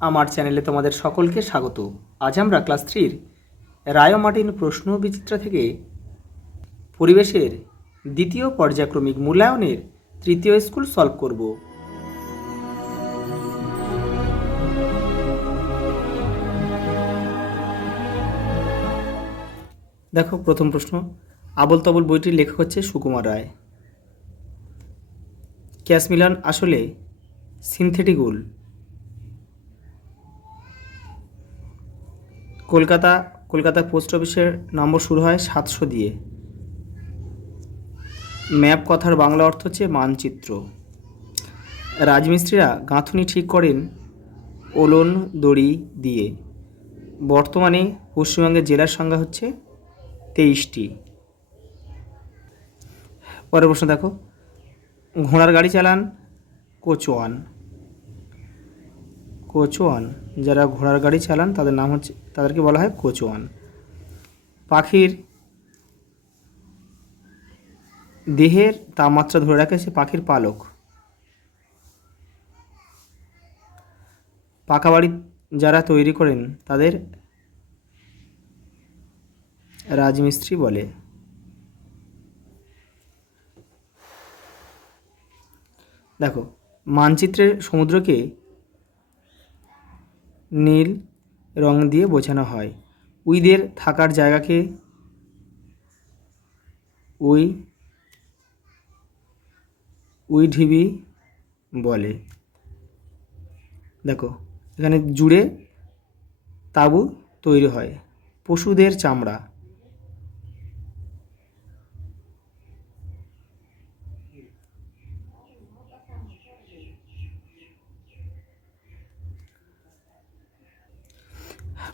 আমার চ্যানেলে তোমাদের সকলকে স্বাগত। আজ আমরা ক্লাস 3-র রায় মার্টিন প্রশ্ন বিচিত্রা থেকে পরিবেশের দ্বিতীয় পর্যায়ক্রমিক মূল্যায়নের তৃতীয় স্কুল সলভ করব। দেখো প্রথম প্রশ্ন, আবল তাবল বইটির লেখক হচ্ছে সুকুমার রায়। ক্যাশ মিলান আসলে সিনথেটিক উল। কলকাতা পোস্ট অফিসের নম্বর শুরু হয় 700 দিয়ে। ম্যাপ কথার বাংলা অর্থ হচ্ছে মানচিত্র। রাজমিস্ত্রিরা গাঁথুনি ঠিক করেন ওলন দড়ি দিয়ে। বর্তমানে পশ্চিমবঙ্গের জেলার সংখ্যা হচ্ছে 23টি। পরের প্রশ্ন দেখো, ঘোড়ার গাড়ি চালান কোচওয়ান। যারা ঘোড়ার গাড়ি চালান তাদেরকে বলা হয় কোচওয়ান। পাখির দেহের তাপমাত্রা ধরে রাখে সে পাখির পালক। পাকা বাড়ি যারা তৈরি করেন তাদের রাজমিস্ত্রি বলে। দেখো, মানচিত্রের সমুদ্রকে নীল রং দিয়ে বোঝানো হয়। উইদের থাকার জায়গাকে উইঢিবি বলে। দেখো, এখানে জুড়ে তাঁবু তৈরি হয়। পশুদের চামড়া।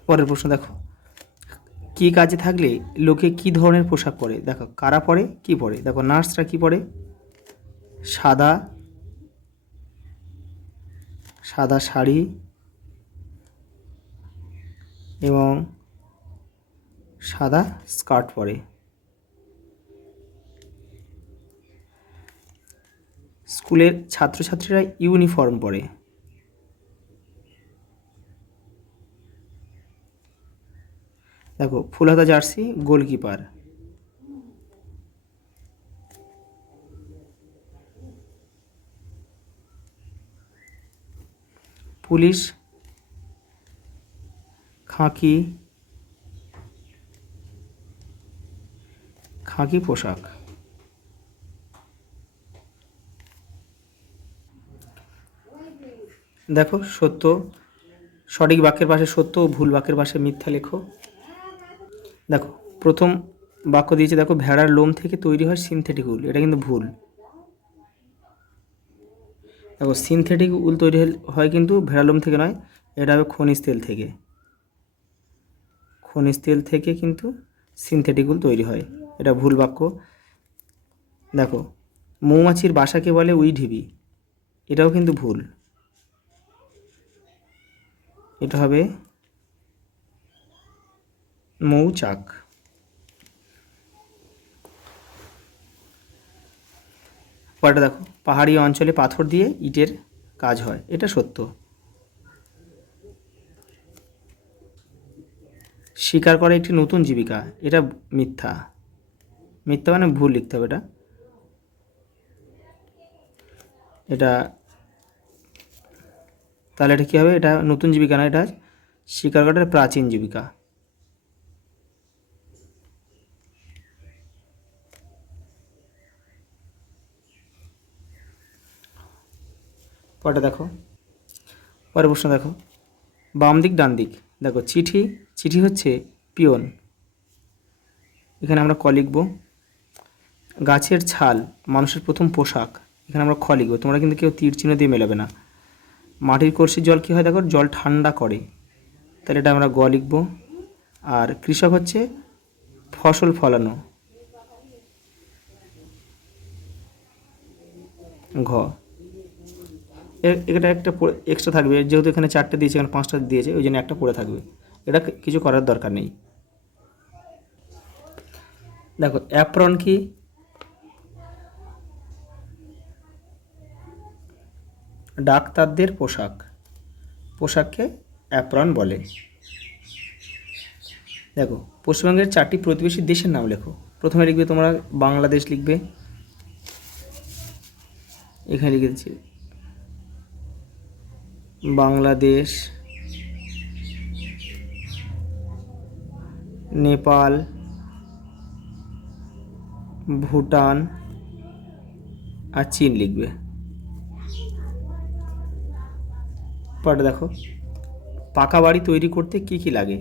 পরের প্রশ্ন দেখো, কী কাজে থাকলে লোকে কী ধরনের পোশাক পরে? দেখো, কারা পরে, কি পরে? দেখো, নার্সরা কি পরে? সাদা শাড়ি এবং সাদা স্কার্ট পরে। স্কুলের ছাত্রছাত্রীরা ইউনিফর্ম পরে। দেখো, ফুলহাতা জার্সি গোলকিপার। পুলিশ খাকি পোশাক। দেখো, সঠিক বাক্যের পাশে সত্য ও ভুল বাক্যের পাশে মিথ্যা লেখো। দেখো, প্রথম বাক্য দিয়েছে, দেখো, ভেড়ার লোম থেকে তৈরি হয় সিনথেটিক উল। এটা কিন্তু ভুল। দেখো, সিনথেটিক উল তৈরি হয় কিন্তু ভেড়ার লোম থেকে নয়, এটা হবে খনিজ তেল থেকে কিন্তু সিনথেটিক উল তৈরি হয়। এটা ভুল বাক্য। দেখো, মৌমাছির বাসাকে বলে উইঢিবি। এটাও কিন্তু ভুল। এটা হবে মৌচাক। পরেরটা দেখো, পাহাড়ি অঞ্চলে পাথর দিয়ে ইটের কাজ হয়। এটা সত্য। শিকার করে একটি নতুন জীবিকা। এটা মিথ্যা মানে ভুল লিখতে হবে। এটা তাহলে এটা কী হবে? এটা নতুন জীবিকা না, এটা শিকার করার প্রাচীন জীবিকা। পরেরটা দেখো, পরের প্রশ্ন দেখো, বাম দিক ডান দিক। দেখো, চিঠি হচ্ছে পিয়ন। এখানে আমরা ক লিখব। গাছের ছাল মানুষের প্রথম পোশাক। এখানে আমরা খ লিখব। তোমরা কিন্তু কেউ তীর চিহ্ন দিয়ে মেলাবে না। মাটির কলসির জল কী হয়? দেখো, জল ঠান্ডা করে। তাহলে এটা আমরা গ লিখব। আর কৃষক হচ্ছে ফসল ফলানো, ঘ। এটা একটা এক্সট্রা থাকবে, যেহেতু এখানে 4টে দিয়েছে, এখানে 5টা দিয়েছে, ওই জন্য একটা পড়ে থাকবে। এটা কিছু করার দরকার নেই। দেখো, অ্যাপ্রন কি? ডাক্তারদের পোশাক। পোশাককে অ্যাপ্রন বলে। দেখো পশ্চিমবঙ্গের 4টি প্রতিবেশী দেশের নাম লেখো। প্রথমে লিখবে তোমরা বাংলাদেশ লিখবে, এখানে লিখে দিচ্ছি বাংলাদেশ, নেপাল, ভুটান আর চীন লিখবে। পরে দেখো পাকা বাড়ি তৈরি করতে কি কি লাগে।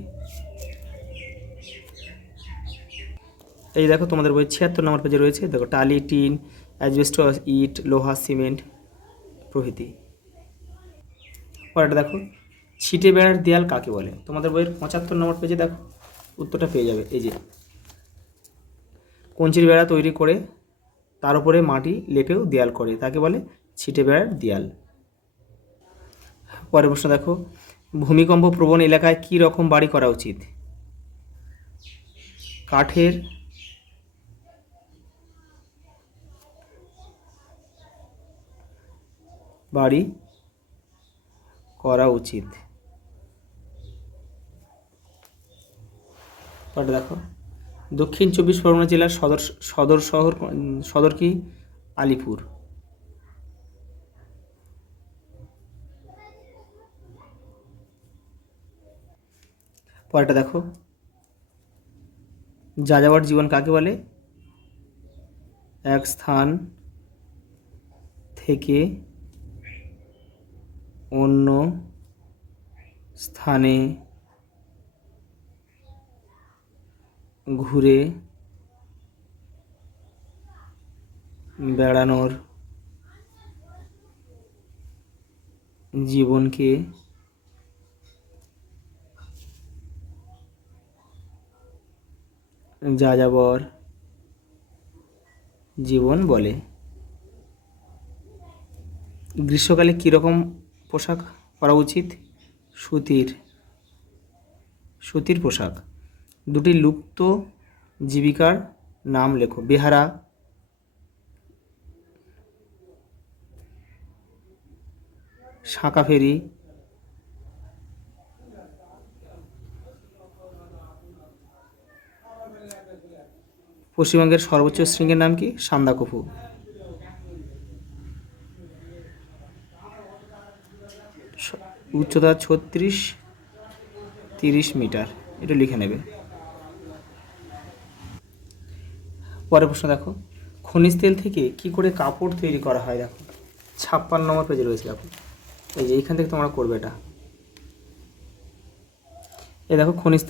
এই দেখো তোমাদের বই 76 নম্বর পেজে রয়েছে। দেখো টালি, টিন, অ্যাজবেস্টস, ইট, লোহা, সিমেন্ট প্রভৃতি। পরেরটা দেখো ছিটে বেড়ার দেয়াল কাকে বলে। তোমাদের বইয়ের 75 নম্বর পেজে দেখো উত্তরটা পেয়ে যাবে। এই যে কঞ্চির বেড়া তৈরি করে তার উপরে মাটি লেপেও দেয়াল করে, তাকে বলে ছিটে বেড়ার দেয়াল। পরের প্রশ্ন দেখো ভূমিকম্প প্রবণ এলাকায় কী রকম বাড়ি করা উচিত। কাঠের, বাড়ি করা উচিত। পরে দেখো দক্ষিণ 24 পরগনা জেলার সদর কি আলিপুর। পরেরটা দেখো যাযাবর জীবন কাকে বলে। এক স্থান থেকে অন্য স্থানে ঘুরে বেড়ানোর জীবনকে যাযাবর জীবন বলে। গ্রীষ্মকালে কীরকম পোশাক পরা উচিত। সুতির পোশাক। দুটি লুপ্ত জীবিকার নাম লেখো। বেহারা, শাঁকাফেরি, পশ্চিমবঙ্গের সর্বোচ্চ শৃঙ্গের নাম কি। সান্দাকফু। উচ্চতা 36-30 মিটার, এটা লিখে নেবে। পরের প্রশ্ন দেখো খনিজ তেল থেকে কি করে কাপড় তৈরি করা হয়। দেখো 56 নম্বর পেজে রয়েছে। দেখো এই যে এইখান থেকে তোমরা করবে এটা। এই দেখো খনিজ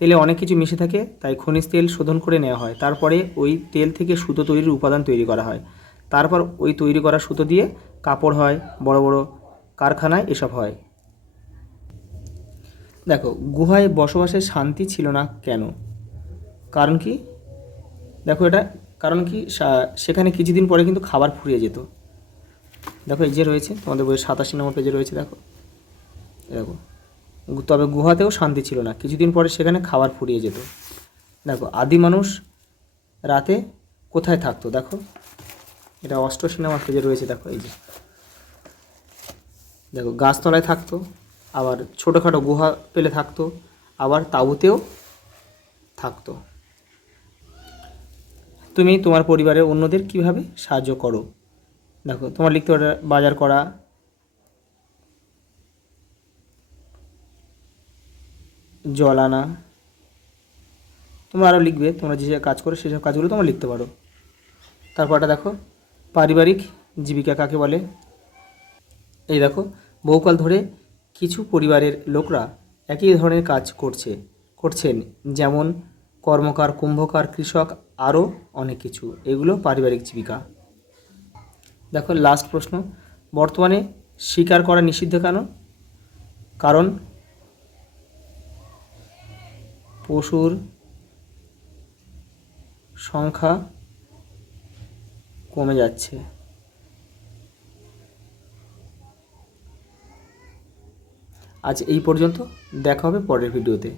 তেলে অনেক কিছু মিশে থাকে, তাই খনিজ তেল শোধন করে নেওয়া হয়। তারপরে ওই তেল থেকে সুতো তৈরির উপাদান তৈরি করা হয়। তারপর ওই তৈরি করা সুতো দিয়ে কাপড় হয়, বড় বড় কারখানায় এসব হয়। দেখো গুহায় বসবাসের শান্তি ছিল না কেন। কারণ কি। দেখো এটা কারণ কি, সেখানে কিছুদিন পরে কিন্তু খাবার ফুরিয়ে যেত। দেখো এই যে রয়েছে তোমাদের বইয়ের 87 নম্বর পেজে রয়েছে। দেখো দেখো তবে গুহাতেও শান্তি ছিল না, কিছুদিন পরে সেখানে খাবার ফুরিয়ে যেত। দেখো আদি মানুষ রাতে কোথায় থাকতো। দেখো এটা 88 নম্বর পেজে রয়েছে। দেখো এই যে দেখো গাছতলায় থাকতো, আবার ছোটোখাটো গুহা পেলে থাকতো, আবার তাঁবুতেও থাকতো। তুমি তোমার পরিবারের অন্যদের কিভাবে সাহায্য করো। দেখো তোমার লিখতে পারো বাজার করা, জল আনা। তোমরা আরও লিখবে, তোমরা যে কাজ করো সেসব কাজগুলো তোমরা লিখতে পারো। তারপরটা দেখো পারিবারিক জীবিকা কাকে বলে। এই দেখো বহুকাল ধরে কিছু পরিবারের লোকরা একই ধরনের কাজ করছেন, যেমন কর্মকার, কুম্ভকার, কৃষক, আরও অনেক কিছু। এগুলো পারিবারিক জীবিকা। দেখো লাস্ট প্রশ্ন বর্তমানে শিকার করা নিষিদ্ধ কেন। কারণ পশুর সংখ্যা কমে যাচ্ছে। আজ এই পর্যন্ত, দেখা হবে পরের ভিডিওতে।